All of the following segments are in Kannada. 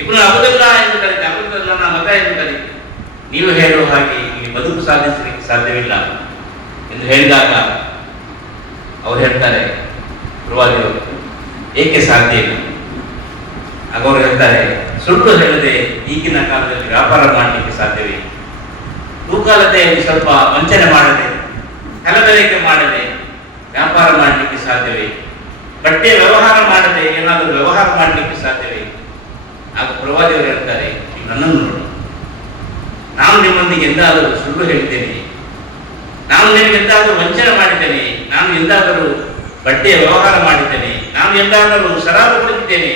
ಇಬ್ನು ಅಬ್ದುಲ್ಲಾ ಎಂದು ಕರೀತಾರೆ, ಅಬ್ದುಲ್ಲನ ಮಗ ಎಂದು ಕರೀತಾರೆ. ನೀವು ಹೇಳುವ ಹಾಗೆ ಈ ಬದುಕು ಸಾಧಿಸಲಿಕ್ಕೆ ಸಾಧ್ಯವಿಲ್ಲ ಎಂದು ಹೇಳಿದಾಗ ಅವರು ಹೇಳ್ತಾರೆ, ಪ್ರವಾದಿಗಳು ಏಕೆ ಸಾಧ್ಯ ಇಲ್ಲ? ಆಗ ಅವರು ಹೇಳ್ತಾರೆ, ಸುಳ್ಳು ಹೇಳದೆ ಈಗಿನ ಕಾಲದಲ್ಲಿ ವ್ಯಾಪಾರ ಮಾಡಲಿಕ್ಕೆ ಸಾಧ್ಯವೇ? ತೂಕಾಲತೆಯಲ್ಲಿ ಸ್ವಲ್ಪ ವಂಚನೆ ಮಾಡದೆ, ಕಲಬೆರಕೆ ಮಾಡದೆ ವ್ಯಾಪಾರ ಮಾಡಲಿಕ್ಕೆ ಸಾಧ್ಯವೇ? ಬಟ್ಟೆ ವ್ಯವಹಾರ ಮಾಡದೆ ಏನಾದರೂ ವ್ಯವಹಾರ ಮಾಡಲಿಕ್ಕೆ ಸಾಧ್ಯವೇ? ಆಗ ಪ್ರವಾದಿಯವರು ಹೇಳ್ತಾರೆ, ನನ್ನನ್ನು ನೋಡು, ನಾನು ನಿಮ್ಮೊಂದಿಗೆ ಎಂದಾದರೂ ಸುಳ್ಳು ಹೇಳಿದ್ದೇನೆ? ನಾನು ನಿಮಗೆ ಎಂದಾದರೂ ವಂಚನೆ ಮಾಡಿದ್ದೇನೆ? ನಾನು ಎಂದಾದರೂ ಬಟ್ಟೆಯ ವ್ಯವಹಾರ ಮಾಡಿದ್ದೇನೆ? ನಾನು ಎಂದಾದರೂ ಶರಾಬು ಕುಡಿದಿದ್ದೇನೆ?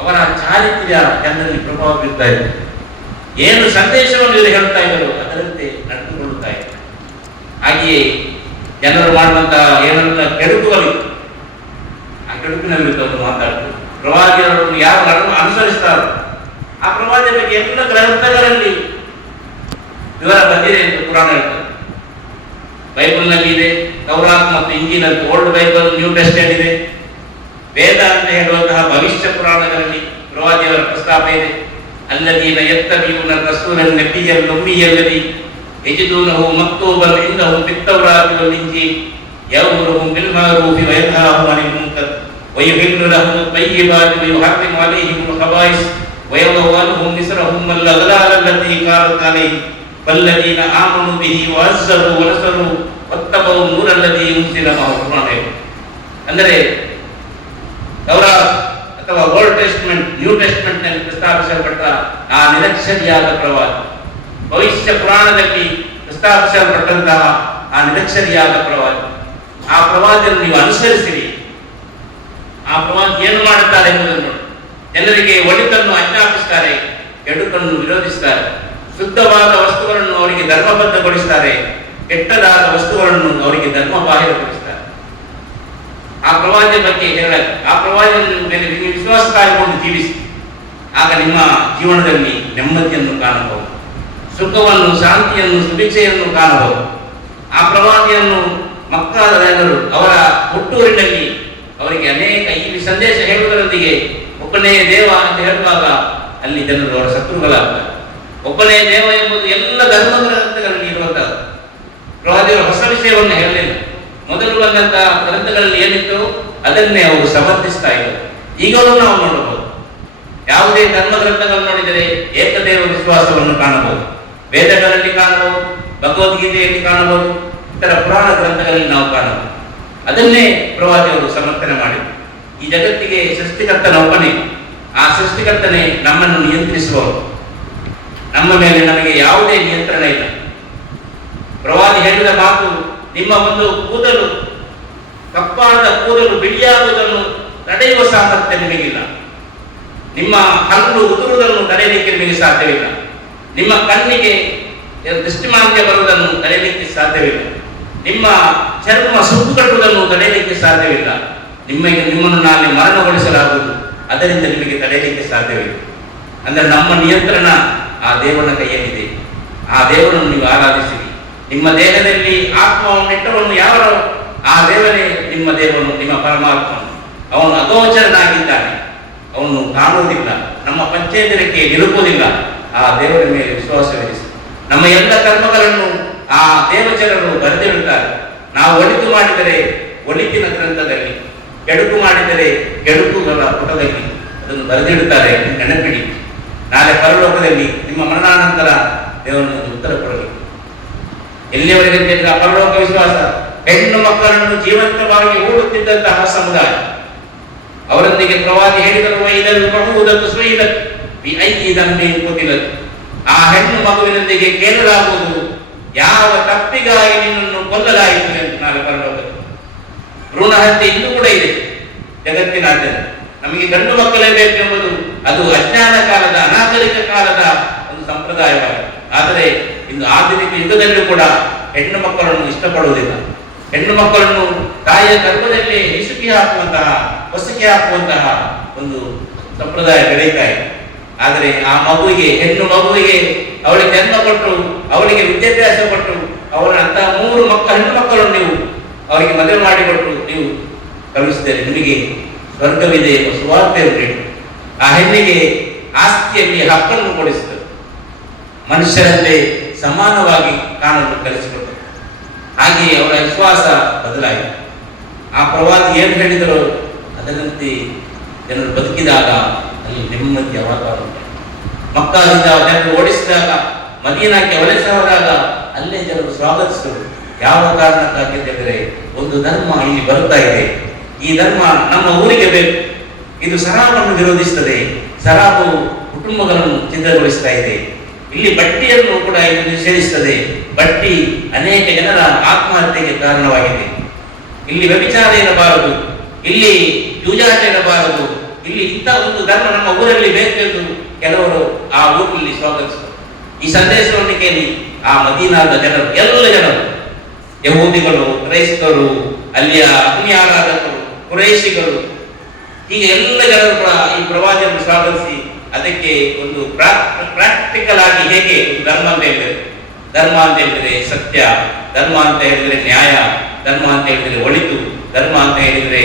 ಅವರ ಚಾರಿತ್ರ್ಯ ಜನರಲ್ಲಿ ಪ್ರಭಾವ ಬೀರ್ತಾ ಇದೆ. ಏನು ಸಂದೇಶವನ್ನು ಇವರು ಹೇಳ್ತಾ ಇದ್ದರು ಅದರಂತೆ ನಡೆದುಕೊಳ್ಳುತ್ತಾ ಇದ್ದಾರೆ. ಹಾಗೆಯೇ ಜನರು ಮಾಡುವಂತಹ ಏನೆಲ್ಲ ಕೆಡುಕುಗಳು, ಆ ಕೆಡುಕಿನ ವಿರುದ್ಧ ಅವರು ಮಾತಾಡ್ತಾರೆ. ಪ್ರವಾದಿಗಳನ್ನು ಯಾರು ಅನುಸರಿಸ್ತಾರೋ ಆ ಪ್ರವಾದಿಯ ಬಗ್ಗೆ ಎಲ್ಲ ಗ್ರಂಥಗಳಲ್ಲಿ ವಿವರ ಬಂದಿದೆ ಎಂದು ಪುರಾಣ ಹೇಳ್ತಾರೆ. ಬೈಬಲ್ನಲ್ಲಿ ಇದೆ, ತೌರಾತ್ ಮತ್ತು ಇಂಜಿನಲ್ಲಿ, ಓಲ್ಡ್ ಬೈಬಲ್, ನ್ಯೂ ಟೆಸ್ಟಮೆಂಟ್ ಇದೆ. ವೇದ ಅಂತ ಹೇಳುವಂತಹ ಭವಿಷ್ಯ ಪುರಾಣಗಳಲ್ಲಿ ಪ್ರವಾದಿಯವರ ಪ್ರಸ್ತಾಪ ಇದೆ. ಅಲ್ಲದೀನ ಯತ್ತಬಿಯೂನ ರಸೂಲನ್ ನಬಿಯಲ್ ಉಮ್ಮಿಯಲ್ಲದಿ ಯಜಿದೂನಹು ಮಕ್ತೂಬನ್ ಇಂದಹು ಫಿತ್ತೌರಾತಿ ವಲ್ ಇಂಜೀಲ್ ಯಅಮುರುಹುಂ ಬಿಲ್ ಮಅರೂಫಿ ವಯನ್ಹಾಹುಂ ಅನಿಲ್ ಮುನ್ಕರ್ ವಯುಹಿಲ್ಲು ಲಹುಂ ಅತ್-ತಯ್ಯಿಬಾತಿ ವಯುಹರ್ರಿಮು ಅಲೈಹಿಮುಲ್ ಖಬಾಯಿಸ್ ವಯದഉ ಅನ್ಹುಂ ಇಸ್ರಹುಂ ಅಲ್ ಅಗ್ಲಾಲ್ ಅಲ್ಲತಿ ಕಾನತ್ ಅಲೈಹಿಂ ವಲ್ಲದೀನ ಆಮನು ಬಿಹಿ ವಅಜ್ಜರು ವನಸರು ವತ್ತಬೌ ನೂರಲ್ಲದಿ ಉನ್ಸಿಲ ಮಅಹು. ಅಂದರೆ ತೌರಾತ್ ಅಥವಾ ಓಲ್ಡ್ ಟೆಸ್ಟ್ಮೆಂಟ್, ನ್ಯೂ ಟೆಸ್ಟ್ಮೆಂಟ್ ನಲ್ಲಿ ಪ್ರಸ್ತಾಪಿಸಲ್ಪಟ್ಟ ಆ ನಿರಕ್ಷರಿಯಾದ ಪ್ರವಾದಿ, ಭವಿಷ್ಯ ಪುರಾಣದಲ್ಲಿ ಪ್ರಸ್ತಾಪಿಸಲ್ಪಟ್ಟಂತಹ ಆ ನಿರಕ್ಷರಿಯಾದ ಪ್ರವಾದಿ, ಆ ಪ್ರವಾದಿಯನ್ನು ನೀವು ಅನುಸರಿಸಿರಿ. ಆ ಪ್ರವಾದಿ ಏನು ಮಾಡುತ್ತಾರೆ ಎಂಬುದನ್ನು ಜನರಿಗೆ ಒಳಿತನ್ನು ಆಜ್ಞಾಪಿಸುತ್ತಾರೆ, ಕೆಡುಕನ್ನು ವಿರೋಧಿಸುತ್ತಾರೆ. ಶುದ್ಧವಾದ ವಸ್ತುಗಳನ್ನು ಅವರಿಗೆ ಧರ್ಮಬದ್ಧಗೊಳಿಸುತ್ತಾರೆ, ಕೆಟ್ಟದಾದ ವಸ್ತುಗಳನ್ನು ಅವರಿಗೆ ಧರ್ಮ ಬಾಹಿರಗೊಳಿಸುತ್ತಾರೆ. ಆ ಪ್ರವಾದಿಯ ಬಗ್ಗೆ ಹೇಳಲು, ಆ ಪ್ರವಾದಿಯ ಮೇಲೆ ನೀವು ವಿಶ್ವಾಸ ಕಾಯ್ದುಕೊಂಡು ಜೀವಿಸಿ, ಆಗ ನಿಮ್ಮ ಜೀವನದಲ್ಲಿ ನೆಮ್ಮದಿಯನ್ನು ಕಾಣಬಹುದು, ಸುಖವನ್ನು, ಶಾಂತಿಯನ್ನು, ಸುಭಿಕ್ಷೆಯನ್ನು ಕಾಣಬಹುದು. ಆ ಪ್ರವಾದಿಯನ್ನು ಮಕ್ಕಳ ಜನರು ಅವರ ಹುಟ್ಟೂರಿನಲ್ಲಿ ಅವರಿಗೆ ಅನೇಕ ಈ ಸಂದೇಶ ಹೇಳುವುದರೊಂದಿಗೆ ಒಬ್ಬನೇ ದೇವ ಅಂತ ಹೇಳುವಾಗ ಅಲ್ಲಿ ಜನರು ಅವರ ಶತ್ರುಗಳಾಗ್ತಾರೆ. ಒಬ್ಬನೇ ದೇವ ಎಂಬುದು ಎಲ್ಲ ಧರ್ಮಗ್ರಂಥಗಳಲ್ಲಿ ಇರುವಂತಹದ್ದು. ಪ್ರವಾದಿಯವರು ಹೊಸ ವಿಷಯವನ್ನು ಹೇಳಲಿಲ್ಲ. ಮೊದಲು ಬಂದಂತಹ ಗ್ರಂಥಗಳಲ್ಲಿ ಏನಿತ್ತು ಅದನ್ನೇ ಅವರು ಸಮರ್ಥಿಸ್ತಾ ಇದ್ದರು. ಈಗಲೂ ನಾವು ನೋಡಬಹುದು, ಯಾವುದೇ ಧರ್ಮ ಗ್ರಂಥಗಳನ್ನು ನೋಡಿದರೆ ಏಕದೇವ ವಿಶ್ವಾಸವನ್ನು ಕಾಣಬಹುದು. ವೇದಗಳಲ್ಲಿ ಕಾಣಬಹುದು, ಭಗವದ್ಗೀತೆಯಲ್ಲಿ ಕಾಣಬಹುದು, ಇತರ ಪುರಾಣ ಗ್ರಂಥಗಳಲ್ಲಿ ನಾವು ಕಾಣಬಹುದು. ಅದನ್ನೇ ಪ್ರವಾದಿಯವರು ಸಮರ್ಥನೆ ಮಾಡಿದರು. ಈ ಜಗತ್ತಿಗೆ ಸೃಷ್ಟಿಕರ್ತನ ಒಬ್ಬನೇ, ಆ ಸೃಷ್ಟಿಕರ್ತನೇ ನಮ್ಮನ್ನು ನಿಯಂತ್ರಿಸುವವರು. ನಮ್ಮ ಮೇಲೆ ನಮಗೆ ಯಾವುದೇ ನಿಯಂತ್ರಣ ಇಲ್ಲ. ಪ್ರವಾದಿ ಹೇಳಿದ ಮಾತು, ನಿಮ್ಮ ಒಂದು ಕೂದಲು, ಕಪ್ಪಾದ ಕೂದಲು ಬಿಳಿಯಾಗುವುದನ್ನು ತಡೆಯುವ ಸಾಮರ್ಥ್ಯ ನಿಮಗಿಲ್ಲ. ನಿಮ್ಮ ಹಲ್ಲು ಉದುರುವುದನ್ನು ತಡೆಯಲಿಕ್ಕೆ ನಿಮಗೆ ಸಾಧ್ಯವಿಲ್ಲ. ನಿಮ್ಮ ಕಣ್ಣಿಗೆ ದೃಷ್ಟಿಮಾಂದ್ಯ ಬರುವುದನ್ನು ತಡೆಯಲಿಕ್ಕೆ ಸಾಧ್ಯವಿಲ್ಲ. ನಿಮ್ಮ ಚರ್ಮ ಸುಕ್ಕು ಕಟ್ಟುವುದನ್ನು ತಡೆಯಲಿಕ್ಕೆ ಸಾಧ್ಯವಿಲ್ಲ. ನಿಮ್ಮನ್ನು ನಾಳೆ ಮರಣಗೊಳಿಸಲಾಗುವುದು, ಅದರಿಂದ ನಿಮಗೆ ತಡೆಯಲಿಕ್ಕೆ ಸಾಧ್ಯವಿಲ್ಲ. ಅಂದರೆ ನಮ್ಮ ನಿಯಂತ್ರಣ ಆ ದೇವನ ಕೈಯಲ್ಲಿದೆ. ಆ ದೇವರನ್ನು ನೀವು ಆರಾಧಿಸಿರಿ. ನಿಮ್ಮ ದೇಹದಲ್ಲಿ ಆತ್ಮವನ್ನಿಟ್ಟವನು ಯಾರು? ಆ ದೇವನೇ ನಿಮ್ಮ ದೇವನು, ನಿಮ್ಮ ಪರಮಾತ್ಮನು. ಅವನು ಅಗೋಚರನಾಗಿದ್ದಾನೆ, ಅವನು ಕಾಣುವುದಿಲ್ಲ, ನಮ್ಮ ಪಂಚೇಂದ್ರಕ್ಕೆ ನಿಲುಕುವುದಿಲ್ಲ. ಆ ದೇವರ ಮೇಲೆ ವಿಶ್ವಾಸವಿರಿಸಿ. ನಮ್ಮ ಎಲ್ಲ ಕರ್ಮಗಳನ್ನು ಆ ದೇವಚರರು ಬರೆದಿಡುತ್ತಾರೆ. ನಾವು ಒಳಿತು ಮಾಡಿದರೆ ಒಳಿತಿನ ಗ್ರಂಥದಲ್ಲಿ, ಕೆಡುಕು ಮಾಡಿದರೆ ಕೆಡುಕುಗಳ ಪುಟದಲ್ಲಿ ಅದನ್ನು ಬರೆದಿಡುತ್ತಾರೆ. ನೆನಪಿಡಿ, ನಾಳೆ ಪರಲೋಕದಲ್ಲಿ ನಿಮ್ಮ ಮರಣಾನಂತರ ದೇವರನ್ನು ಉತ್ತರ ಕೊಡಬೇಕು. ಎಲ್ಲಿಯವರೆಗೆ ಪರಲೋಕ ವಿಶ್ವಾಸ, ಹೆಣ್ಣು ಮಕ್ಕಳನ್ನು ಜೀವಂತವಾಗಿ ಹೂಡುತ್ತಿದ್ದಂತಹ ಸಮುದಾಯ. ಅವರೊಂದಿಗೆ ಪ್ರವಾದಿ ಹೇಳಿದರು, ಆ ಹೆಣ್ಣು ಮಗುವಿನೊಂದಿಗೆ ಕೇಳಲಾಗುವುದು, ಯಾವ ತಪ್ಪಿಗಾಗಿ ನಿನ್ನನ್ನು ಕೊಲ್ಲಲಾಯಿತು ಎಂದು. ನಾಳೆ ಪರಲೋಕದಲ್ಲಿ ಭ್ರೂಣ ಹತ್ಯೆ ಇಂದು ಕೂಡ ಇದೆ ಜಗತ್ತಿನಾದ್ಯಂತ. ನಮಗೆ ಗಂಡು ಮಕ್ಕಳೇ ಬೇಕೆಂಬುದು ಅದು ಅಜ್ಞಾನ ಕಾಲದ, ಅನಾಗರಿಕ ಕಾಲದ ಒಂದು ಸಂಪ್ರದಾಯವಾಗಿದೆ. ಆದರೆ ಇಂದು ಆಧುನಿಕ ಯುಗದಲ್ಲೂ ಕೂಡ ಹೆಣ್ಣು ಮಕ್ಕಳನ್ನು ಇಷ್ಟಪಡುವುದಿಲ್ಲ. ಹೆಣ್ಣು ಮಕ್ಕಳನ್ನು ತಾಯಿಯ ಗರ್ಭದಲ್ಲಿ ಹಿಸುಕಿ ಹಾಕುವಂತಹ, ಹೊಸಿಕೆ ಹಾಕುವಂತಹ ಒಂದು ಸಂಪ್ರದಾಯ ಬೆಳೀತಾ ಇದೆ. ಆದರೆ ಆ ಮಗುವಿಗೆ, ಹೆಣ್ಣು ಮಗುವಿಗೆ ಅವಳಿಗೆ ಜನ್ಮ ಕೊಟ್ಟು, ಅವಳಿಗೆ ವಿದ್ಯಾಭ್ಯಾಸ ಕೊಟ್ಟು, ಅಂತಹ 3 ಹೆಣ್ಣು ಮಕ್ಕಳನ್ನು ನೀವು ಅವರಿಗೆ ಮದುವೆ ಮಾಡಿಕೊಟ್ಟು ನೀವು ಕಳುಹಿಸಿದರೆ ನಿಮಗೆ ಸ್ವರ್ಗವಿದೆ ಎಂಬ ಸುವಾರ್ತೆಯನ್ನು ನೀಡಿ, ಆ ಹೆಣ್ಣಿಗೆ ಆಸ್ತಿಯಲ್ಲಿ ಹಕ್ಕನ್ನು ಕೊಡಿಸಿದರು. ಮನುಷ್ಯರಲ್ಲೇ ಸಮಾನವಾಗಿ ಕಾಣಲು ಕಲಿಸಿಕೊಟ್ಟರು. ಹಾಗೆಯೇ ಅವರ ವಿಶ್ವಾಸ ಬದಲಾಯಿತು. ಆ ಪ್ರವಾದಿ ಏನು ಹೇಳಿದರು ಅದರಂತೆ ಜನರು ಬದುಕಿದಾಗ ಅಲ್ಲಿ ನೆಮ್ಮದಿಯ ವಾತಾವರಣ. ಮಕ್ಕಾದಿಂದ ಜನರು ಓಡಿಸಿದಾಗ, ಮದೀನಾಕ್ಕೆ ವಲಸೆ ಹೋದಾಗ ಅಲ್ಲೇ ಜನರು ಸ್ವಾಗತಿಸಿದರು. ಯಾವ ಕಾರಣಕ್ಕಾಗಿ ಹೇಳಿದರೆ, ಒಂದು ಧರ್ಮ ಇಲ್ಲಿ ಬರುತ್ತಾ ಇದೆ, ಈ ಧರ್ಮ ನಮ್ಮ ಊರಿಗೆ ಬೇಕು, ಇದು ಸರಾಬನ್ನು ವಿರೋಧಿಸುತ್ತದೆ, ಸರಾಬು ಕುಟುಂಬಗಳನ್ನು ಛಿದ್ರಗೊಳಿಸ್ತಾ ಇದೆ, ಇಲ್ಲಿ ಬಡ್ಡಿಯನ್ನು ಕೂಡ ಇದು ನಿಷೇಧಿಸುತ್ತದೆ, ಬಡ್ಡಿ ಅನೇಕ ಜನರ ಆತ್ಮಹತ್ಯೆಗೆ ಕಾರಣವಾಗಿದೆ, ಇಲ್ಲಿ ವ್ಯಭಿಚಾರ ಇರಬಾರದು, ಇಲ್ಲಿ ಜೂಜಾಟ ಇರಬಾರದು, ಇಲ್ಲಿ ಇಂಥ ಒಂದು ಧರ್ಮ ನಮ್ಮ ಊರಲ್ಲಿ ಬೇಕೆಂದು ಕೆಲವರು ಆ ಊರಿನಲ್ಲಿ ಸ್ವಾಗತಿಸಿದರು. ಈ ಸಂದೇಶವನ್ನು ಕೇಳಿ ಆ ಮದೀನಾದ ಜನರು, ಎಲ್ಲ ಜನರು, ಯಹೂದಿಗಳು, ಕ್ರೈಸ್ತರು, ಅಲ್ಲಿಯ ಅಗ್ನಿ ಆರಾಧಕರು, ಕುರೈಶಿಗಳು, ಹೀಗೆ ಎಲ್ಲ ಜನರು ಕೂಡ ಈ ಪ್ರವಾದಿಯನ್ನು ಸ್ವಾಗತಿಸಿ ಅದಕ್ಕೆ ಒಂದು ಪ್ರಾಕ್ಟಿಕಲ್ ಆಗಿ ಹೇಗೆ ಧರ್ಮ ಅಂತ ಹೇಳಿದರೆ, ಧರ್ಮ ಅಂತ ಹೇಳಿದರೆ ಸತ್ಯ, ಧರ್ಮ ಅಂತ ಹೇಳಿದರೆ ನ್ಯಾಯ, ಧರ್ಮ ಅಂತ ಹೇಳಿದರೆ ಒಳಿತು, ಧರ್ಮ ಅಂತ ಹೇಳಿದರೆ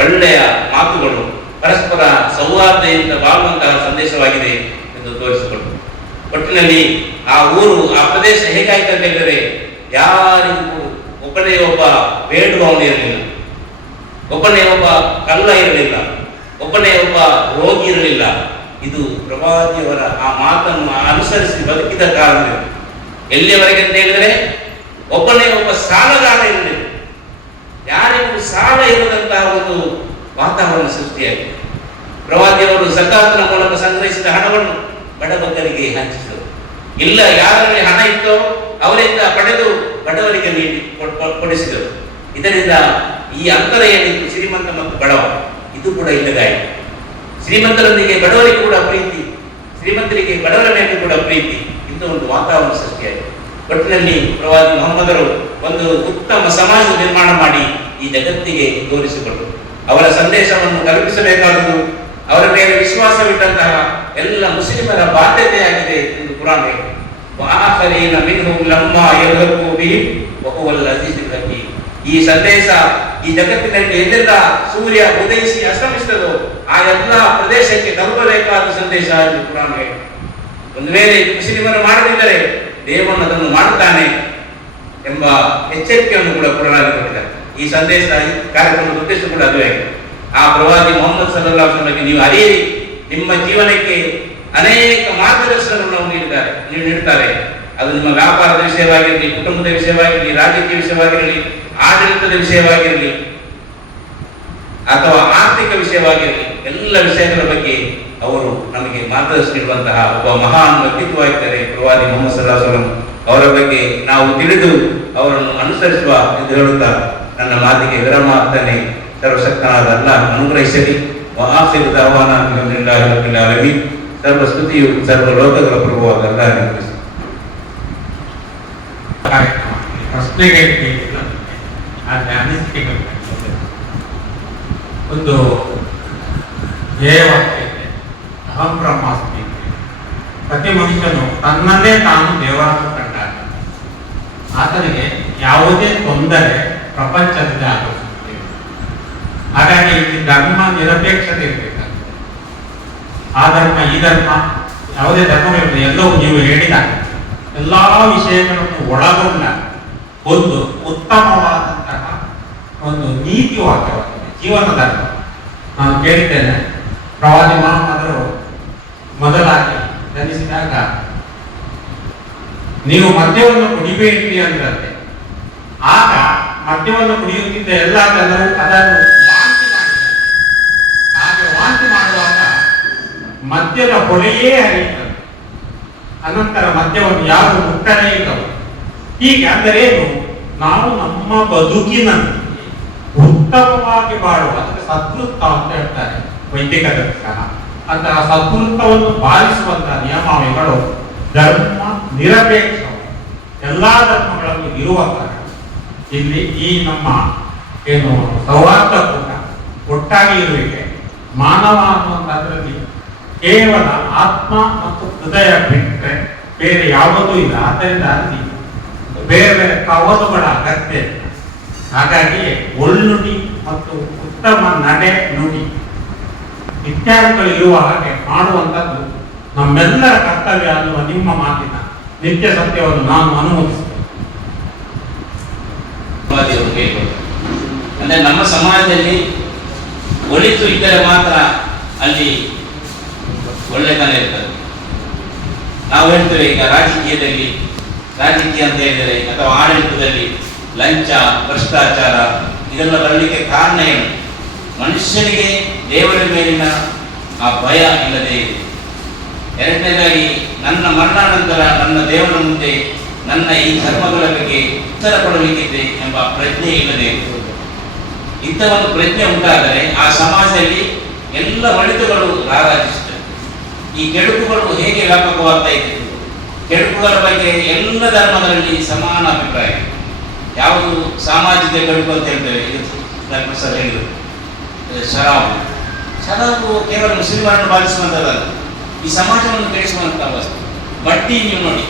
ಒಳ್ಳೆಯ ಮಾತುಗಳು, ಪರಸ್ಪರ ಸೌಹಾರ್ದದಿಂದ ಬಾಳುವಂತಹ ಸಂದೇಶವಾಗಿದೆ ಎಂದು ತೋರಿಸಿಕೊಟ್ಟು, ಒಟ್ಟಿನಲ್ಲಿ ಆ ಊರು, ಆ ಪ್ರದೇಶ ಹೇಗಾಯ್ತು ಅಂತ ಹೇಳಿದರೆ, ಯಾರಿಗೂ ಒಬ್ಬನೇ ಒಬ್ಬ ಬೇಡುವವನು ಇರಲಿಲ್ಲ, ಒಬ್ಬನೇ ಒಬ್ಬ ಕಳ್ಳ ಇರಲಿಲ್ಲ, ಒಬ್ಬನೇ ಒಬ್ಬ ರೋಗಿ ಇರಲಿಲ್ಲ. ಇದು ಪ್ರವಾದಿಯವರ ಆ ಮಾತನ್ನು ಅನುಸರಿಸಿ ಬದುಕಿದ ಕಾರಣ. ಎಲ್ಲಿಯವರೆಗೆ ಅಂತ ಹೇಳಿದರೆ, ಒಬ್ಬನೇ ಒಬ್ಬ ಸಾಲಗಾರ ಇರಲಿಲ್ಲ, ಯಾರಿಗೂ ಸಾಲ ಇರದಂತಹ ಒಂದು ವಾತಾವರಣ ಸೃಷ್ಟಿಯಾಗಿದೆ. ಪ್ರವಾದಿಯವರು ಝಕಾತ್ನ ಮೂಲಕ ಸಂಗ್ರಹಿಸಿದ ಹಣವನ್ನು ಬಡಬಗ್ಗರಿಗೆ ಹಂಚಿಸಿದರು. ಇಲ್ಲ, ಯಾರಲ್ಲಿ ಹಣ ಇತ್ತೋ ಅವರಿಂದ ಪಡೆದು ಬಡವರಿಗೆ ನೀಡಿ ಕೊಡಿಸಿದರು. ಇದರಿಂದ ಈ ಅಂತರ ಏನಿತ್ತು, ಶ್ರೀಮಂತ ಮತ್ತು ಬಡವ, ಇದು ಕೂಡ ಇಲ್ಲದಾಯಿತು. ಶ್ರೀಮಂತರೊಂದಿಗೆ ಬಡವರಿಗೆ ಕೂಡ ಪ್ರೀತಿ, ಶ್ರೀಮಂತರಿಗೆ ಬಡವರ ಮೇಲೆ ಕೂಡ ಪ್ರೀತಿ, ಇಂಥ ಒಂದು ವಾತಾವರಣ ಸೃಷ್ಟಿಯಾಗಿದೆ. ಒಟ್ಟಿನಲ್ಲಿ ಪ್ರವಾದಿ ಮೊಹಮ್ಮದರು ಒಂದು ಉತ್ತಮ ಸಮಾಜ ನಿರ್ಮಾಣ ಮಾಡಿ ಈ ಜಗತ್ತಿಗೆ ತೋರಿಸಿಕೊಟ್ಟರು. ಅವರ ಸಂದೇಶವನ್ನು ತಲುಪಿಸಬೇಕಾದುದು ಅವರ ಮೇಲೆ ವಿಶ್ವಾಸವಿಟ್ಟಂತಹ ಎಲ್ಲ ಮುಸ್ಲಿಮರ ಬಾಧ್ಯತೆಯಾಗಿದೆ ಎಂದು ಕುರಾನ್ ಹೇಳಿದೆ. ಈ ಸಂದೇಶ ಈ ಜಗತ್ತಿನಲ್ಲಿ ಎಲ್ಲೆಲ್ಲ ಸೂರ್ಯ ಉದಯಿಸಿ ಅಸ್ತಮಿಸ್ತದೋ ಆ ಎಲ್ಲ ಪ್ರದೇಶಕ್ಕೆ ತಲುಪಬೇಕಾದ ಸಂದೇಶ ಎಂದು ಕುರಾನ್ ಹೇಳಿದೆ. ಒಂದು ವೇಳೆ ಮುಸ್ಲಿಮರು ಮಾಡದಿದ್ದರೆ ದೇವನು ಅದನ್ನು ಮಾಡುತ್ತಾನೆ ಎಂಬ ಎಚ್ಚರಿಕೆಯನ್ನು ಕೂಡ ಕುರಾನ್ ಕೊಟ್ಟಿದ್ದಾರೆ. ಈ ಸಂದೇಶ, ಈ ಕಾರ್ಯಕ್ರಮದ ಉದ್ದೇಶ ಕೂಡ ಅದುವೇ. ಆ ಪ್ರವಾದಿ ಮೊಹಮ್ಮದ್ ಸಲ್ಲಲ್ಲಾಹು ಅಲೈಹಿ ವಸಲ್ಲಂಗೆ ನೀವು ಅರಿಯಿರಿ, ನಿಮ್ಮ ಜೀವನಕ್ಕೆ ಅನೇಕ ಮಾರ್ಗದರ್ಶನಗಳನ್ನು ನೀಡುತ್ತಾರೆ. ಅದು ನಿಮ್ಮ ವ್ಯಾಪಾರದ ವಿಷಯವಾಗಿರಲಿ, ಕುಟುಂಬದ ವಿಷಯವಾಗಿರಲಿ, ರಾಜಕೀಯ ವಿಷಯವಾಗಿರಲಿ, ಆಡಳಿತದ ವಿಷಯವಾಗಿರಲಿ, ಅಥವಾ ಆರ್ಥಿಕ ವಿಷಯವಾಗಿರಲಿ, ಎಲ್ಲ ವಿಷಯಗಳ ಬಗ್ಗೆ ಅವರು ನಮಗೆ ಮಾರ್ಗದರ್ಶನ ನೀಡುವಂತಹ ಒಬ್ಬ ಮಹಾನ್ ವ್ಯಕ್ತಿತ್ವವಾಗಿದ್ದಾರೆ ಪ್ರವಾದಿ ಮೊಹಮ್ಮದ್ ಸಲ್ಲಲ್ಲಾಹು ಅಲೈಹಿ ವಸಲ್ಲಂ. ಅವರ ಬಗ್ಗೆ ನಾವು ತಿಳಿದು ಅವರನ್ನು ಅನುಸರಿಸುವ ಎಂದು ಹೇಳುತ್ತಾ ನನ್ನ ಮಾತಿಗೆ ವಿರಾಮ ಹಾಕ್ತಾನೆ. ಸರ್ವಶಕ್ತನಾದ ಅಲ್ಲಾಹ್ ಅನುಗ್ರಹಿಸಲಿ. ವಆಖಿರು ದಅವಾನಾ ಅಲ್ಹಮ್ದುಲಿಲ್ಲಾಹಿ ರಬ್ಬಿಲ್ ಆಲಮೀನ್. ಸರ್ವ ಸ್ತುತಿಯು ಸರ್ವ ಲೋಕಗಳ ಪ್ರಭುವಾದ ಅಲ್ಲಾಹನಿಗೆ ಸಲ್ಲಿಸಲಿ. ಪ್ರಶ್ನೆಗಳಿಗೆ ಆದರೆ ಅನಿಸಿಕೆಗಳು ಒಂದು ಧ್ಯೇಯವಾಕ್ಯ ಇದೆ, ಅಹಂ ಬ್ರಹ್ಮಾಸ್ಮಿ. ಪ್ರತಿ ಮನುಷ್ಯನು ತನ್ನನ್ನೇ ತಾನು ದೇವರನ್ನು ಕಂಡಾಗ ಆತನಿಗೆ ಯಾವುದೇ ತೊಂದರೆ ಪ್ರಪಂಚದಿಂದ ಆಗುತ್ತದೆ. ಹಾಗಾಗಿ ಇಲ್ಲಿ ಧರ್ಮ ನಿರಪೇಕ್ಷತೆ ಇರಬೇಕಾಗ್ತದೆ. ಆ ಧರ್ಮ, ಈ ಧರ್ಮ, ಯಾವುದೇ ಧರ್ಮಗಳಿರ್ತದೆ, ಎಲ್ಲವೂ ನೀವು ಹೇಳಿದಾಗ ಎಲ್ಲ ವಿಷಯಗಳನ್ನು ಒಳಗೊಂಡ ಒಂದು ಉತ್ತಮವಾದಂತಹ ಒಂದು ನೀತಿ ವಾಕ್ಯವಾಗಿದೆ, ಜೀವನ ಧರ್ಮ. ನಾನು ಕೇಳಿದ್ದೇನೆ, ಪ್ರವಾದಿ ಮೊಹಮ್ಮದರು ಮೊದಲಾಗಿ ಜನಿಸಿದಾಗ ನೀವು ಮದ್ಯವನ್ನು ಕುಡಿಬೇಡಿ ಅಂದ್ರಂತೆ. ಆಗ ಮದ್ಯವನ್ನು ಕುಡಿಯುತ್ತಿದ್ದ ಎಲ್ಲ ಜನರು ಅದನ್ನು ವಾಂತಿ ಮಾಡಿದ್ದಾರೆ. ಹಾಗೆ ವಾಂತಿ ಮಾಡುವಾಗ ಮದ್ಯದ ಹೊಳೆಯೇ ಹರಿಯುತ್ತದೆ. ಅನಂತರ ಮದ್ಯವನ್ನು ಯಾರು ಮುಟ್ಟಲೇ ಇಲ್ಲವು. ಹೀಗೆ ಅಂದರೇನು, ನಾವು ನಮ್ಮ ಬದುಕಿನಲ್ಲಿ ಉತ್ತಮವಾಗಿ ಬಾಳುವ, ಅದಕ್ಕೆ ಸದ್ವೃತ್ತ ಅಂತ ಹೇಳ್ತಾರೆ ವೈದಿಕದಲ್ಲಿ ಸಹ. ಅಂತಹ ಸದ್ವೃತ್ತವನ್ನು ಪಾಲಿಸುವಂತಹ ನಿಯಮಾವಳಿಗಳು ಧರ್ಮ ನಿರಪೇಕ್ಷ ಎಲ್ಲಾ ಧರ್ಮಗಳಲ್ಲೂ ಇರುವ ಕಾರಣ ಇಲ್ಲಿ ಈ ನಮ್ಮ ಏನು ಸೌಹಾರ್ದಪೂರ್ಣ ಒಟ್ಟಾಗಿ ಇರುವಿಕೆ, ಮಾನವ ಅನ್ನುವಂಥದ್ರಲ್ಲಿ ಕೇವಲ ಆತ್ಮ ಮತ್ತು ಹೃದಯ ಬಿಟ್ಟರೆ ಬೇರೆ ಯಾವುದೂ ಇಲ್ಲ. ಆದ್ದರಿಂದ ಅಲ್ಲಿ ಬೇರೆ ಬೇರೆ ಕವಲುಗಳ ಅಗತ್ಯ ಇಲ್ಲ. ಹಾಗಾಗಿ ಒಳ್ಳುಡಿ ಮತ್ತು ಉತ್ತಮ ನಡೆ ನುಡಿ ಇತ್ಯಾದಿಗಳು ಇರುವ ಹಾಗೆ ಮಾಡುವಂಥದ್ದು ನಮ್ಮೆಲ್ಲರ ಕರ್ತವ್ಯ ಅನ್ನುವ ನಿಮ್ಮ ಮಾತಿನ ನಿತ್ಯ ಸತ್ಯವನ್ನು ನಾನು ಅನುಮೋದಿಸ್ತೇನೆ. ಅಂದ್ರೆ ನಮ್ಮ ಸಮಾಜದಲ್ಲಿ ಒಳಿತು ಇದ್ದರೆ ಮಾತ್ರ ಅಲ್ಲಿ ಒಳ್ಳೆತನ ಇರ್ತದೆ. ನಾವು ಹೇಳ್ತೇವೆ ಈಗ ರಾಜಕೀಯ ಅಂತ ಹೇಳಿದರೆ ಅಥವಾ ಆಡಳಿತದಲ್ಲಿ ಲಂಚ, ಭ್ರಷ್ಟಾಚಾರ ಇದೆಲ್ಲ ಬರಲಿಕ್ಕೆ ಕಾರಣ ಏನು? ಮನುಷ್ಯನಿಗೆ ದೇವರ ಮೇಲಿನ ಆ ಭಯ ಇಲ್ಲದೆ ಇದೆ. ಎರಡನೇದಾಗಿ ನನ್ನ ಮರಣಾನಂತರ ನನ್ನ ದೇವರ ಮುಂದೆ ನನ್ನ ಈ ಧರ್ಮಗಳ ಬಗ್ಗೆ ಉತ್ತರ ಕೊಡಬೇಕಿದೆ ಎಂಬ ಪ್ರಜ್ಞೆ ಇಲ್ಲದೆ ಇಂಥ ಒಂದು ಪ್ರಜ್ಞೆ ಉಂಟಾದರೆ ಆ ಸಮಾಜದಲ್ಲಿ ಎಲ್ಲ ಒಳಿತುಗಳು ರಾರಾಜಿಸುತ್ತವೆ. ಈ ಕೆಡುಕುಗಳು ಹೇಗೆ ವ್ಯಾಪಕವಾಗ್ತಾ ಇದೆ? ಕೆಡುಕುಗಳ ಬಗ್ಗೆ ಎಲ್ಲ ಧರ್ಮಗಳಲ್ಲಿ ಸಮಾನ ಅಭಿಪ್ರಾಯ. ಯಾವುದು ಸಾಮಾಜಿಕ ಕೆಡುಕು ಅಂತ ಹೇಳ್ತೇವೆ, ಇದು ಡಾಕ್ಟರ್ ಸರ್ ಹೇಳಿದರು. ಶರಾಬು ಕೇವಲ ಮುಸ್ಲಿಮರನ್ನು ಬಾಧಿಸುವಂಥದ್ದಲ್ಲ, ಈ ಸಮಾಜವನ್ನು ಕೆಡಿಸುವಂತಹ ವಸ್ತು. ಬಡ್ಡಿ ನೀವು ನೋಡಿ,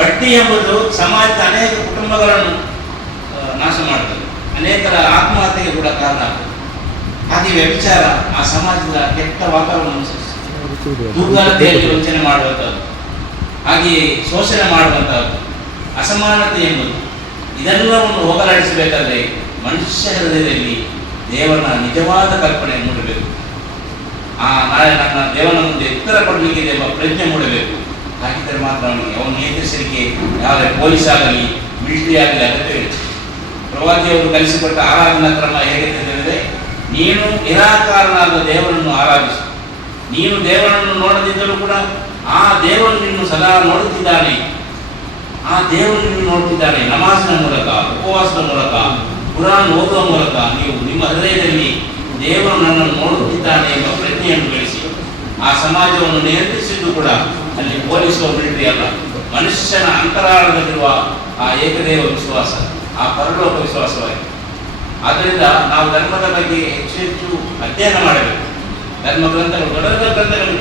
ಬಡ್ಡಿ ಎಂಬುದು ಸಮಾಜದ ಅನೇಕ ಕುಟುಂಬಗಳನ್ನು ನಾಶ ಮಾಡ್ತದೆ, ಅನೇಕರ ಆತ್ಮಹತ್ಯೆಗೆ ಕೂಡ ಕಾರಣ ಆಗ್ತದೆ. ಹಾಗೆ ವ್ಯಭಿಚಾರ ಆ ಸಮಾಜದ ಕೆಟ್ಟ ವಾತಾವರಣವನ್ನು ಸೃಷ್ಟಿಸುತ್ತದೆ. ದುರ್ಗಾಲತೆಯಲ್ಲಿ ವಂಚನೆ ಮಾಡುವಂಥದ್ದು, ಹಾಗೆಯೇ ಶೋಷಣೆ ಮಾಡುವಂಥದ್ದು, ಅಸಮಾನತೆ ಎಂಬುದು ಇದೆಲ್ಲವನ್ನು ಹೋಗಲಾಡಿಸಬೇಕಾದ್ರೆ ಮನುಷ್ಯ ಹೃದಯದಲ್ಲಿ ದೇವರ ನಿಜವಾದ ಕಲ್ಪನೆ ಮೂಡಬೇಕು. ನಾಳೆ ನನ್ನ ದೇವನ ಮುಂದೆ ಉತ್ತರ ಕೊಡಲಿಕ್ಕಿದೆ ಎಂಬ ಪ್ರಜ್ಞೆ ಮೂಡಬೇಕು. ಹಾಗಿದ್ದರೆ ಮಾತ್ರ ಅವನು ನಿಯಂತ್ರಿಸಲಿಕ್ಕೆ ಯಾವುದೇ ಪೊಲೀಸ್ ಆಗಲಿ ಮಿಲಿಟರಿ ಆಗಲಿ ಅಗತ್ಯವಿಲ್ಲ. ಪ್ರವಾದಿಯವರು ಕಲಿಸಿಕೊಟ್ಟ ಆರಾಧನಾ ಕ್ರಮ ಹೇಗೆ ತಿಳಿದರೆ, ನೀನು ನಿರಾಕಾರನಾದ ದೇವರನ್ನು ಆರಾಧಿಸು. ನೀನು ದೇವರನ್ನು ನೋಡದಿದ್ದರೂ ಕೂಡ ಆ ದೇವರು ನಿನ್ನನ್ನು ಸದಾ ನೋಡುತ್ತಿದ್ದಾನೆ. ಆ ದೇವರು ನಿನ್ನನ್ನು ನೋಡುತ್ತಿದ್ದಾನೆ. ನಮಾಜಿನ ಮೂಲಕ, ಉಪವಾಸದ ಮೂಲಕ, ಕುರಾನ್ ಓದುವ ಮೂಲಕ ನೀವು ನಿಮ್ಮ ಹೃದಯದಲ್ಲಿ ದೇವರು ನನ್ನನ್ನು ನೋಡುತ್ತಿದ್ದಾನೆ ಎಂಬ ಪ್ರಜ್ಞೆಯನ್ನು ಬೆಳೆಸಿ ಆ ಸಮಾಜವನ್ನು ನಿಯಂತ್ರಿಸಿದ್ದು ಕೂಡ ಅಲ್ಲಿ ಪೊಲೀಸು ಮಿಲಿಟರಿ ಅಲ್ಲ, ಮನುಷ್ಯನ ಅಂತರಾಳದಲ್ಲಿರುವ ಆ ಏಕದೇವ ವಿಶ್ವಾಸ, ಆ ಪರಲೋಕ ವಿಶ್ವಾಸವಾಗಿದೆ. ಆದ್ದರಿಂದ ನಾವು ಧರ್ಮದ ಬಗ್ಗೆ ಹೆಚ್ಚು ಅಧ್ಯಯನ ಮಾಡಬೇಕು. ಧರ್ಮ ಗ್ರಂಥಗಳು, ದೊಡ್ಡ ದೊಡ್ಡ ಗ್ರಂಥಗಳು,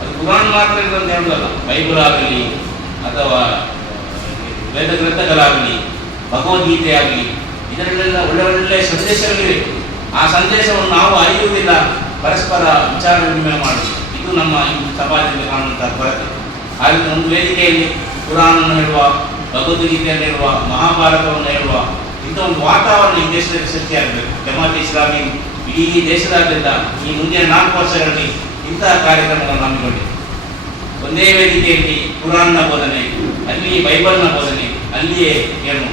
ಅದು ಕುರಾನ್ ಮಾತ್ರ ಅಂತ ಹೇಳುವುದಲ್ಲ, ಬೈಬಲ್ ಆಗಲಿ ಅಥವಾ ವೇದ ಗ್ರಂಥಗಳಾಗಲಿ, ಭಗವದ್ಗೀತೆ ಆಗಲಿ, ಇದರಲ್ಲೆಲ್ಲ ಒಳ್ಳೆ ಒಳ್ಳೆಯ ಸಂದೇಶಗಳಿವೆ. ಆ ಸಂದೇಶವನ್ನು ನಾವು ಅರಿಯುವುದಿಲ್ಲ, ಪರಸ್ಪರ ವಿಚಾರ ವಿನಿಮಯ ಮಾಡುವುದು. ಇದು ನಮ್ಮ ಸಮಾಜದಲ್ಲಿ ಕಾಣುವಂತಹ ಕೊರತೆ. ಹಾಗೆ ಒಂದು ವೇದಿಕೆಯಲ್ಲಿ ಕುರಾನನ್ನು ಹೇಳುವ, ಭಗವದ್ಗೀತೆಯನ್ನು ಹೇಳುವ, ಮಹಾಭಾರತವನ್ನು ಹೇಳುವ ಇಂಥ ಒಂದು ವಾತಾವರಣ ಈ ದೇಶದಲ್ಲಿ ಸೃಷ್ಟಿಯಾಗಬೇಕು. ಜಮಾತ್ ಇಸ್ಲಾಮಿ ಇಡೀ ದೇಶದಾದ್ಯಂತ ಈ ಮುಂದಿನ 4 ವರ್ಷಗಳಲ್ಲಿ ಇಂತಹ ಕಾರ್ಯಕ್ರಮಗಳನ್ನು ಹಮ್ಮಿಕೊಂಡಿದೆ. ಒಂದೇ ವೇದಿಕೆಯಲ್ಲಿ ಕುರಾನ್ನ ಬೋಧನೆ, ಅಲ್ಲಿ ಬೈಬಲ್ನ ಬೋಧನೆ, ಅಲ್ಲಿಯೇ ಏನು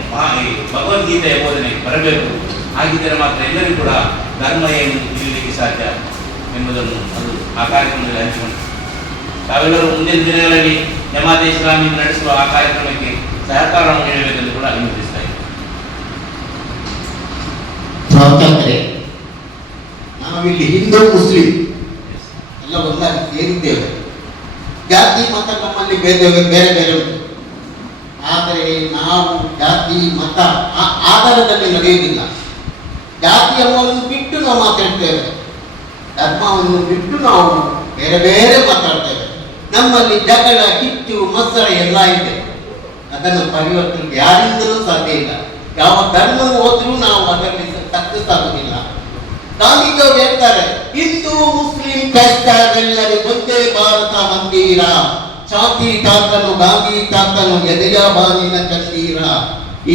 ಭಗವದ್ಗೀತೆಯ ಬೋಧನೆ ಬರಬೇಕು. ಹಾಗಿದ್ದರೆ ಮಾತ್ರ ಎಲ್ಲರಿಗೂ ಕೂಡ ಧರ್ಮ ಏನು ತಿಳಿಯಲಿಕ್ಕೆ ಸಾಧ್ಯ ಎಂಬುದನ್ನು ಅದು ಆ ಕಾರ್ಯಕ್ರಮದಲ್ಲಿ ಹಂಚಿಕೊಂಡು ತಾವೆಲ್ಲರೂ ಮುಂದಿನ ದಿನಗಳಲ್ಲಿ ಜಮಾತ್ ಇಸ್ಲಾಮಿ ನಡೆಸುವ ಆ ಕಾರ್ಯಕ್ರಮಕ್ಕೆ ಸಹಕಾರವನ್ನು ನೀಡಬೇಕೆಂದು ಕೂಡ ವಿನಂತಿಸ್ತಾ ಇದ್ದೇನೆ. ನಾವಿಲ್ಲಿ ಹಿಂದೂ ಮುಸ್ಲಿಂ ಎಲ್ಲ ಒಂದಾಗಿ ಸೇರಿದ್ದೇವೆ. ಜಾತಿ ಮತ ನಮ್ಮಲ್ಲಿ ಬೇರೆ ಬೇರೆ ಉಂಟು. ಆದರೆ ನಾವು ಜಾತಿ ಮತ ಆ ಆಧಾರದಲ್ಲಿ ನಡೆಯುವುದಿಲ್ಲ. ಜಾತಿಯನ್ನು ಬಿಟ್ಟು ನಾವು ಮಾತಾಡ್ತೇವೆ, ಧರ್ಮವನ್ನು ಬಿಟ್ಟು ನಾವು ಬೇರೆ ಬೇರೆ ಮಾತಾಡ್ತೇವೆ. ನಮ್ಮಲ್ಲಿ ಜಗಳ, ಕಿಚ್ಚು, ಮತ್ಸರ ಎಲ್ಲ ಇದೆ. ಅದನ್ನು ಪರಿವರ್ತನೆ ಯಾರಿಂದಲೂ ಸಾಧ್ಯ ಇಲ್ಲ. ಯಾವ ಧರ್ಮ ಹೋದ್ರೂ ನಾವು ಅದರಲ್ಲಿ ಸಕ್ಸಸ್ ಆಗುವುದಿಲ್ಲ. ಗಾಂಧೀಜಿಯವರು ಹೇಳ್ತಾರೆ, ಹಿಂದೂ ಮುಸ್ಲಿಂ ಕ್ರೈಸ್ತರೆಲ್ಲರೂ ಒಂದೇ ಭಾರತ ಮಂದಿರ, ಛಾತಿ ತಾತನು ಗಾಂಧಿ ತಾತನು ಎದೆಯ ಬಾನಿನ ಕಂದೀರ,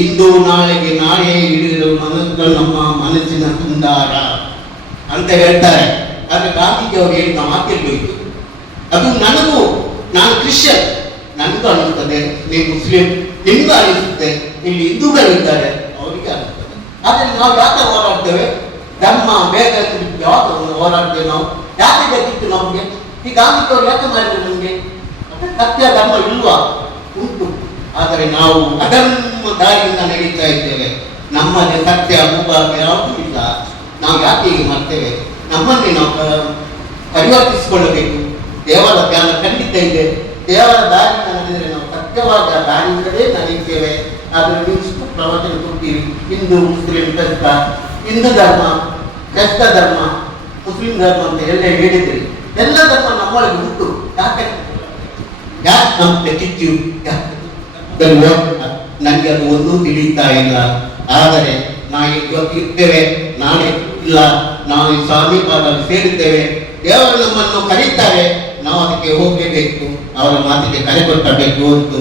ಇಂದು ನಾಳೆಗೆ ನಾಳೆ ಹಿಡಿದು ಮನಸ್ಸು ನಮ್ಮ ಮನಸ್ಸಿನ ಸುಂದರ ಅಂತ ಹೇಳ್ತಾರೆ. ಆದ್ರೆ ಗಾಂಧೀಜಿಯವರು ಹೇಳಿದ ಮಾತಿರ್ಬೇಕು. ಅದು ನಾನು ಕ್ರಿಶ್ಚಿಯನ್, ನನಗೂ ಅನಿಸ್ತದೆ, ನೀವು ಮುಸ್ಲಿಂ ನಿಮ್ಗೂ ಅನಿಸುತ್ತೆ, ಇಲ್ಲಿ ಹಿಂದೂಗಳಿದ್ದಾರೆ ಅವರಿಗೆ ಅನಿಸ್ತದೆ. ಆದ್ರೆ ನಾವು ಯಾಕೆ ಹೋರಾಡ್ತೇವೆ? ಧರ್ಮ ಬೇಗ ಯಾವುದು ಹೋರಾಡ್ತೇವೆ ನಾವು? ಯಾಕೆ ಬೇಕಿತ್ತು ನಮಗೆ? ಈ ಗಾಂಧೀಜಿಯವರು ಯಾಕೆ ಮಾಡಿದ್ರು ನಮಗೆ? ಸತ್ಯ ಧರ್ಮ ಇಲ್ವಾ? ಉಂಟು. ಆದರೆ ನಾವು ಅಧರ್ಮ ದಾರಿಯಿಂದ ನಡೀತಾ ಇದ್ದೇವೆ. ನಮ್ಮಲ್ಲಿ ಸತ್ಯ ಭೂಭಾಗ ಯಾವುದೂ ಇಲ್ಲ. ನಾವು ಯಾಕೆ ಹೀಗೆ ಮಾಡ್ತೇವೆ? ನಮ್ಮನ್ನೇ ನಾವು ಪರಿವರ್ತಿಸಿಕೊಳ್ಳಬೇಕು. ದೇವರ ಜ್ಞಾನ ಖಂಡಿತ ಇದೆ. ದೇವರ ದಾರಿಯಿಂದ ನಡೆದರೆ ನಾವು ಸತ್ಯವಾದ ದಾರಿಯಿಂದಲೇ ನಡೆಯುತ್ತೇವೆ. ಆದರೆ ನೀವು ಪ್ರವಚನ ಕೊಡ್ತೀವಿ, ಹಿಂದೂ ಮುಸ್ಲಿಂ ಕ್ರೈಸ್ತ, ಹಿಂದೂ ಧರ್ಮ ಕ್ರೈಸ್ತ ಧರ್ಮ ಮುಸ್ಲಿಂ ಧರ್ಮ ಅಂತ ಎಲ್ಲ ಹೇಳಿದ್ರಿ. ಎಲ್ಲ ಧರ್ಮ ನಮ್ಮೊಳಗೆ ಉಂಟು. ಯಾಕೆ ನಮ್ಗೆ ಕಿಚ್ಚು? ನನಗೆ ಅದು ಒಂದೂ ತಿಳಿಯುತ್ತಾ ಇಲ್ಲ. ಆದರೆ ನಾವು ಇವತ್ತು ಇರ್ತೇವೆ, ನಾಳೆ ಇಲ್ಲ, ನಾವು ಈ ಸ್ವಾಮಿ ಪಾದದಲ್ಲಿ ಸೇರುತ್ತೇವೆ. ದೇವರು ನಮ್ಮನ್ನು ಕರೀತಾರೆ, ನಾವು ಅದಕ್ಕೆ ಹೋಗಲೇಬೇಕು, ಅವರ ಮಾತಿಗೆ ಕರೆ ಕೊಟ್ಟಬೇಕು ಅಂತ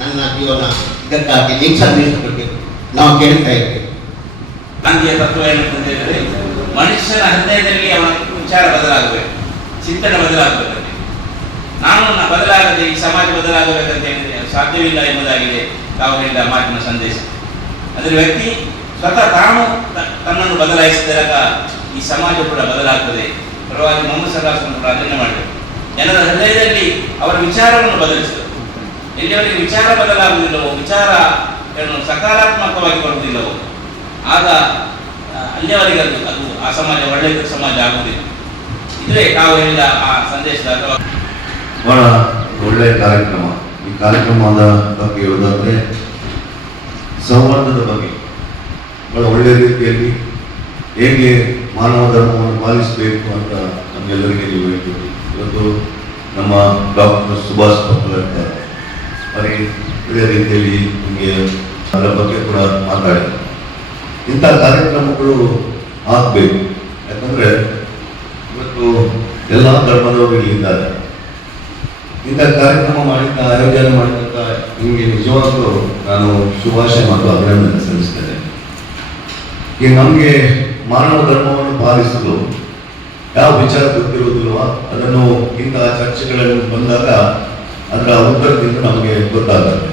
ನನ್ನ ಜೀವನ ಇದಕ್ಕಾಗಿ ನೀವು ಸಂದೇಶ ಕೊಟ್ಟಿದ್ದು ನಾವು ಕೇಳ್ತಾ ಇದ್ದೇವೆ. ಗಾಂಧಿಯ ತತ್ವ ಏನಂತ ಹೇಳಿದ್ರೆ, ಮನುಷ್ಯನ ಹೃದಯದಲ್ಲಿ ಅವನ ವಿಚಾರ ಬದಲಾಗಬೇಕು, ಚಿಂತನೆ ಬದಲಾಗಬೇಕಂತೆ. ನಾನು ಬದಲಾಗದೆ ಈ ಸಮಾಜ ಬದಲಾಗಬೇಕಂತ ಹೇಳಿದ್ರೆ ಸಾಧ್ಯವಿಲ್ಲ ಎಂಬುದಾಗಿದೆ ತಾವು ಹೇಳಿದ ಮಾತಿನ ಸಂದೇಶ. ಅದರ ವ್ಯಕ್ತಿ ಸ್ವತಃ ತಾನು ತನ್ನನ್ನು ಬದಲಾಯಿಸಿದಾಗ ಈ ಸಮಾಜ ಕೂಡ ಬದಲಾಗ್ತದೆ. ಪ್ರವಾದಿ ಮೊಹಮ್ಮದ್ ಸಲ್ಲಲ್ಲಾಹು ಅಲೈಹಿ ವಸಲ್ಲಂ ಕೂಡ ಅದನ್ನೇ ಮಾಡಬೇಕು. ಜನರ ಹೃದಯದಲ್ಲಿ ಅವರ ವಿಚಾರವನ್ನು ಬದಲಿಸಬೇಕು. ಎಲ್ಲಿಯವರೆಗೆ ವಿಚಾರ ಬದಲಾಗುವುದಿಲ್ಲವೋ, ವಿಚಾರ ಸಕಾರಾತ್ಮಕವಾಗಿ ಬರುವುದಿಲ್ಲವೋ, ಆಗ ಅಲ್ಲಿಯವರೆಗೆ ಅದು ಆ ಸಮಾಜ ಒಳ್ಳೆಯ ಸಮಾಜ ಆಗುವುದಿಲ್ಲ. ಇದ್ರೆ ತಾವು ಹೇಳಿದ ಆ ಸಂದೇಶದ ಅಥವಾ ಬಹಳ ಒಳ್ಳೆಯ ಕಾರ್ಯಕ್ರಮ. ಈ ಕಾರ್ಯಕ್ರಮದ ಬಗ್ಗೆ ಹೇಳೋದಾದ್ರೆ ಸಂವಾದದ ಬಗ್ಗೆ ಬಹಳ ಒಳ್ಳೆಯ ರೀತಿಯಲ್ಲಿ ಹೇಗೆ ಮಾನವ ಧರ್ಮವನ್ನು ಪಾಲಿಸಬೇಕು ಅಂತ ನಮಗೆಲ್ಲರಿಗೆ ನೀವು ಹೇಳ್ತೀವಿ. ಇವತ್ತು ನಮ್ಮ ಡಾಕ್ಟರ್ ಸುಭಾಷ್ ಪಕ್ಕಲಂತ ಬರೀ ಒಳ್ಳೆಯ ರೀತಿಯಲ್ಲಿ ನಿಮಗೆ ಅದರ ಬಗ್ಗೆ ಕೂಡ ಮಾತಾಡಿದ್ದಾರೆ. ಇಂಥ ಕಾರ್ಯಕ್ರಮಗಳು ಆಗಬೇಕು. ಯಾಕಂದರೆ ಇವತ್ತು ಎಲ್ಲ ಧರ್ಮದವರು ಇಲ್ಲಿದ್ದಾರೆ. ಇಂಥ ಕಾರ್ಯಕ್ರಮ ಮಾಡಿದ್ದ ಆಯೋಜನೆ ಮಾಡಿದಂಥ ನಿಮಗೆ ನಿಜವಾಗಲೂ ನಾನು ಶುಭಾಶಯ ಮತ್ತು ಅಭಿನಂದನೆ ಸಲ್ಲಿಸ್ತೇನೆ. ಈಗ ನಮಗೆ ಮಾನವ ಧರ್ಮವನ್ನು ಪಾಲಿಸಲು ಯಾವ ವಿಚಾರ ಗೊತ್ತಿರುವುದಿಲ್ವ, ಅದನ್ನು ಇಂತಹ ಚರ್ಚೆಗಳನ್ನು ಬಂದಾಗ ಅದರ ಉತ್ತರದಿಂದ ನಮಗೆ ಗೊತ್ತಾಗುತ್ತೆ.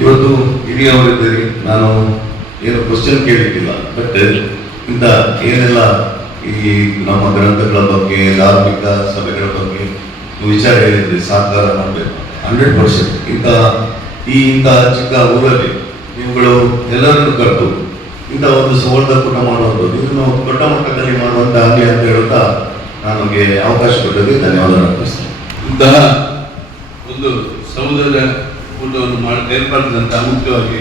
ಇವತ್ತು ಹಿರಿಯವರಿದ್ದೀರಿ, ನಾನು ಏನು ಕ್ವಶನ್ ಕೇಳಿದ್ದಿಲ್ಲ, ಬಟ್ ಇಂಥ ಏನೆಲ್ಲ ಈ ನಮ್ಮ ಗ್ರಂಥಗಳ ಬಗ್ಗೆ, ಧಾರ್ಮಿಕ ಸಭೆಗಳ ಬಗ್ಗೆ ವಿಚಾರ ಹೇಳಿದ್ರಿ, ಸಾಕಾರ ಮಾಡಬೇಕು 100%. ಇಂಥ ಚಿಕ್ಕ ಊರಲ್ಲಿ ನೀವುಗಳು ಎಲ್ಲರನ್ನು ಕರೆದು ಇಂಥ ಒಂದು ಸಂವರ್ಧಕೂಟ ಮಾಡುವಂಥದ್ದು, ಇದನ್ನು ದೊಡ್ಡ ಮಟ್ಟದಲ್ಲಿ ಮಾಡುವಂತ ಆಗಲಿ ಅಂತ ಹೇಳುತ್ತಾ ನನಗೆ ಅವಕಾಶ ಕೊಟ್ಟದ್ದು ಧನ್ಯವಾದ ಅರ್ಪಿಸ್ತೇನೆ. ಇಂತಹ ಒಂದು ಸಮುದಾಯದ ಕೂಟವನ್ನು ಏರ್ಪಡಿಸಿದಂಥ ಮುಖ್ಯವಾಗಿ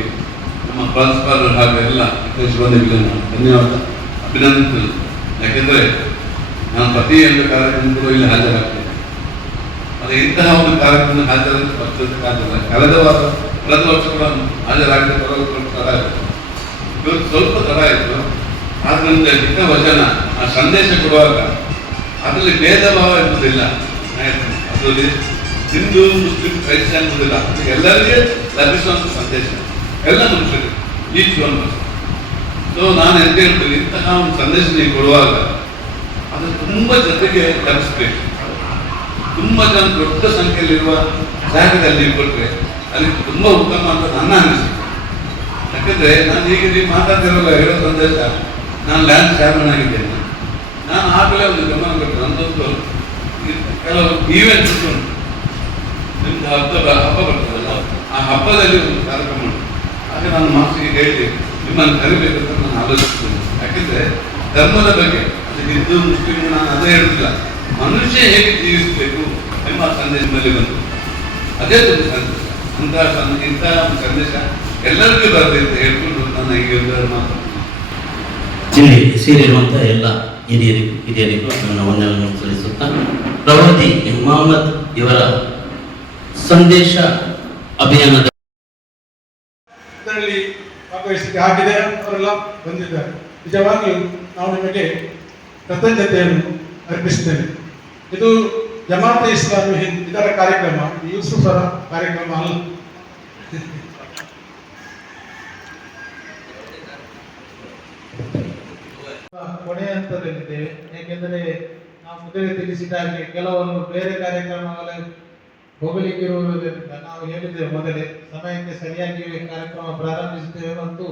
ನಮ್ಮ ಪ್ರಾಂಶುಪಾಲರು ಹಾಗೂ ಎಲ್ಲ ಸಿಬ್ಬಂದಿಗಳನ್ನು ಧನ್ಯವಾದ ಅಭಿನಂದಿಸುತ್ತೇನೆ. ಯಾಕೆಂದರೆ ನಾನು ಪ್ರತಿಯೊಂದು ಕಾರ್ಯಕ್ರಮಕ್ಕೂ ಇಲ್ಲಿ ಹಾಜರಾಗ್ತೇನೆ. ಅದು ಇಂತಹ ಒಂದು ಕಾರ್ಯಕ್ರಮ ಹಾಜರಾಗಲಿಲ್ಲ. ಕಳೆದ ವರ್ಷ ಕೂಡ ಹಾಜರಾಗದೆ ತಡ ಆಯಿತು. ಇವತ್ತು ಸ್ವಲ್ಪ ತಡ ಆಯಿತು. ಆದ್ದರಿಂದ ಚಿಕ್ಕ ವಚನ ಆ ಸಂದೇಶ ಕೊಡುವಾಗ ಅದರಲ್ಲಿ ಭೇದ ಭಾವ ಎಂಬುದಿಲ್ಲ. ಅದರಲ್ಲಿ ಹಿಂದೂ ಮುಸ್ಲಿಂ ಕ್ರೈಸ್ತ ಎಂಬುದಿಲ್ಲ. ಎಲ್ಲರಿಗೆ ಲಭಿಸುವಂಥ ಸಂದೇಶ ಎಲ್ಲ ಮನುಷ್ಯರಿಗೆ ಈಚ್ ಒನ್. ಸೊ ನಾನು ಎಂತ ಹೇಳ್ತೀನಿ, ಇಂತಹ ಒಂದು ಸಂದೇಶ ನೀವು ಕೊಡುವಾಗ ಅದು ತುಂಬ ಜೊತೆಗೆ ಲಭಿಸಬೇಕು. ತುಂಬ ಜನ ದೊಡ್ಡ ಸಂಖ್ಯೆಯಲ್ಲಿರುವ ಜಾಗದಲ್ಲಿ ನೀವು ಕೊಟ್ಟರೆ ಅಲ್ಲಿ ತುಂಬ ಉತ್ತಮ ಅಂತ ನನ್ನ ಅನಿಸಿಕೆ. ಯಾಕಂದರೆ ನಾನು ಈಗ ನೀವು ಮಾತಾಡ್ತಿರೋಲ್ಲ ಹೇಳೋ ಸಂದೇಶ, ನಾನು ಲ್ಯಾಂಡ್ ಚೇರ್ಮನ್ ಆಗಿದ್ದೇನೆ. ನಾನು ಆಗಲೇ ಒಂದು ಗಮನ ಕೊಟ್ಟೆ, ನನ್ನದೊಂದು ಕೆಲವು ಈವೆಂಟ್ಸ್ ಉಂಟು. ನಿಮ್ದು ಹಬ್ಬ ಬರ್ತದಲ್ಲ, ಆ ಹಬ್ಬದಲ್ಲಿ ಒಂದು ಕಾರ್ಯಕ್ರಮ ಉಂಟು. ಆಗ ನಾನು ಮಾಸಿಗೆ ಹೇಳಿ ನಿಮ್ಮನ್ನು ಕರಿಬೇಕಂತ ನಾನು ಆಲೋಚಿಸ್ತೇನೆ. ಯಾಕೆಂದರೆ ಧರ್ಮದ ಬಗ್ಗೆ ಅದು ಹಿಂದೂ ಮುಸ್ಲಿಂ ನಾನು ಅದೇ ಹೇಳುತ್ತಿಲ್ಲ, ಮನುಷ್ಯ ಹೇಗೆ ಜೀವಿಸಬೇಕು ಎಂಬ ಸಂದೇಶದಲ್ಲಿ ಬಂತು. ಅದೇ ಒಂದು ಸಂದೇಶ. ಇಂತಹ ಒಂದು ಸಂದೇಶ ಎಲ್ಲರಿಗೂ ಬರಲಿ ಅಂತ ಹೇಳ್ಕೊಂಡು ನನ್ನ ಈಗ ಮಾತು ಇಲ್ಲಿ ಸೇರಿರುವಂಥ ಎಲ್ಲ ಹಿರಿಯರಿಗೂ ನನ್ನ ವಂದನೆಯನ್ನು ಸಲ್ಲಿಸುತ್ತಾ ಪ್ರವಾದಿ ಮೊಹಮ್ಮದ್ ಇವರ ಸಂದೇಶ ಅಭಿಯಾನದ ಇದರಲ್ಲಿ ಭಾಗವಹಿಸಲಿಕ್ಕೆ ಆಗಿದೆ. ಅವರೆಲ್ಲ ಬಂದಿದ್ದಾರೆ. ನಿಜವಾಗಿಯೂ ನಾವು ನಿಮಗೆ ಕೃತಜ್ಞತೆಯನ್ನು ಅರ್ಪಿಸುತ್ತೇನೆ. ಇದು ಜಮಾತ್ ಇಸ್ಲಾಮಿ ಹಿಂದ್ ಇದರ ಕಾರ್ಯಕ್ರಮ, ಯೂಸುಫರ ಕಾರ್ಯಕ್ರಮ ಅಲ್ಲ. ಕೊನೆಯ ಹಂತದಲ್ಲಿದ್ದೇವೆ. ಏಕೆಂದರೆ ನಾವು ಮೊದಲೇ ತಿಳಿಸಿದ ಹಾಗೆ ಕೆಲವರು ಬೇರೆ ಕಾರ್ಯಕ್ರಮಗಳಲ್ಲಿ ಹೋಗಲಿಕ್ಕೆ ಇರುವುದರಿಂದ ನಾವು ಹೇಳಿದ್ದೇವೆ ಮೊದಲೇ ಸಮಯಕ್ಕೆ ಸರಿಯಾಗಿ ಕಾರ್ಯಕ್ರಮ ಪ್ರಾರಂಭಿಸುತ್ತೇವೆ ಮತ್ತು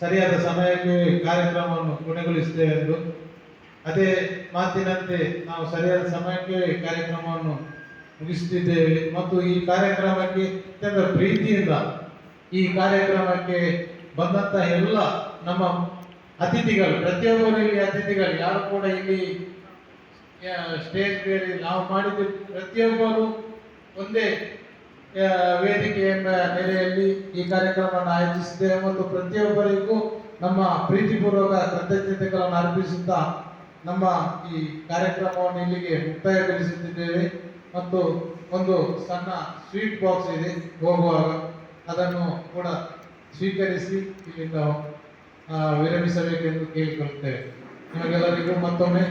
ಸರಿಯಾದ ಸಮಯಕ್ಕೆ ಕಾರ್ಯಕ್ರಮವನ್ನು ಕೊನೆಗೊಳಿಸುತ್ತೇವೆ ಎಂದು. ಅದೇ ಮಾತಿನಂತೆ ನಾವು ಸರಿಯಾದ ಸಮಯಕ್ಕೆ ಕಾರ್ಯಕ್ರಮವನ್ನು ಮುಗಿಸುತ್ತಿದ್ದೇವೆ ಮತ್ತು ಈ ಕಾರ್ಯಕ್ರಮಕ್ಕೆ ಅತ್ಯಂತ ಪ್ರೀತಿಯಿಂದ ಈ ಕಾರ್ಯಕ್ರಮಕ್ಕೆ ಬಂದಂತ ಎಲ್ಲ ನಮ್ಮ ಅತಿಥಿಗಳು, ಪ್ರತಿಯೊಬ್ಬರು ಇಲ್ಲಿ ಅತಿಥಿಗಳು, ಯಾರು ಕೂಡ ಇಲ್ಲಿ ಸ್ಟೇಜ್ ಬೇರೆ ನಾವು ಮಾಡಿದ್ದು ಪ್ರತಿಯೊಬ್ಬರು ಒಂದೇ ವೇದಿಕೆ ಎಂಬ ನೆಲೆಯಲ್ಲಿ ಈ ಕಾರ್ಯಕ್ರಮವನ್ನು ಆಯೋಜಿಸಿದ್ದೇವೆ ಮತ್ತು ಪ್ರತಿಯೊಬ್ಬರಿಗೂ ನಮ್ಮ ಪ್ರೀತಿಪೂರ್ವಕ ಕೃತಜ್ಞತೆಗಳನ್ನು ಅರ್ಪಿಸುತ್ತಾ ನಮ್ಮ ಈ ಕಾರ್ಯಕ್ರಮವನ್ನು ಇಲ್ಲಿಗೆ ಮುಕ್ತಾಯಗೊಳಿಸುತ್ತಿದ್ದೇವೆ. ಮತ್ತು ಒಂದು ಸಣ್ಣ ಸ್ವೀಟ್ ಬಾಕ್ಸ್ ಇದೆ, ಹೋಗುವಾಗ ಅದನ್ನು ಕೂಡ ಸ್ವೀಕರಿಸಿ ಇಲ್ಲಿಂದ ವಿರಮಿಸಬೇಕೆಂದು ಕೇಳಿಕೊಳ್ಳುತ್ತೇವೆ. ನಿಮಗೆಲ್ಲರಿಗೂ ಮತ್ತೊಮ್ಮೆ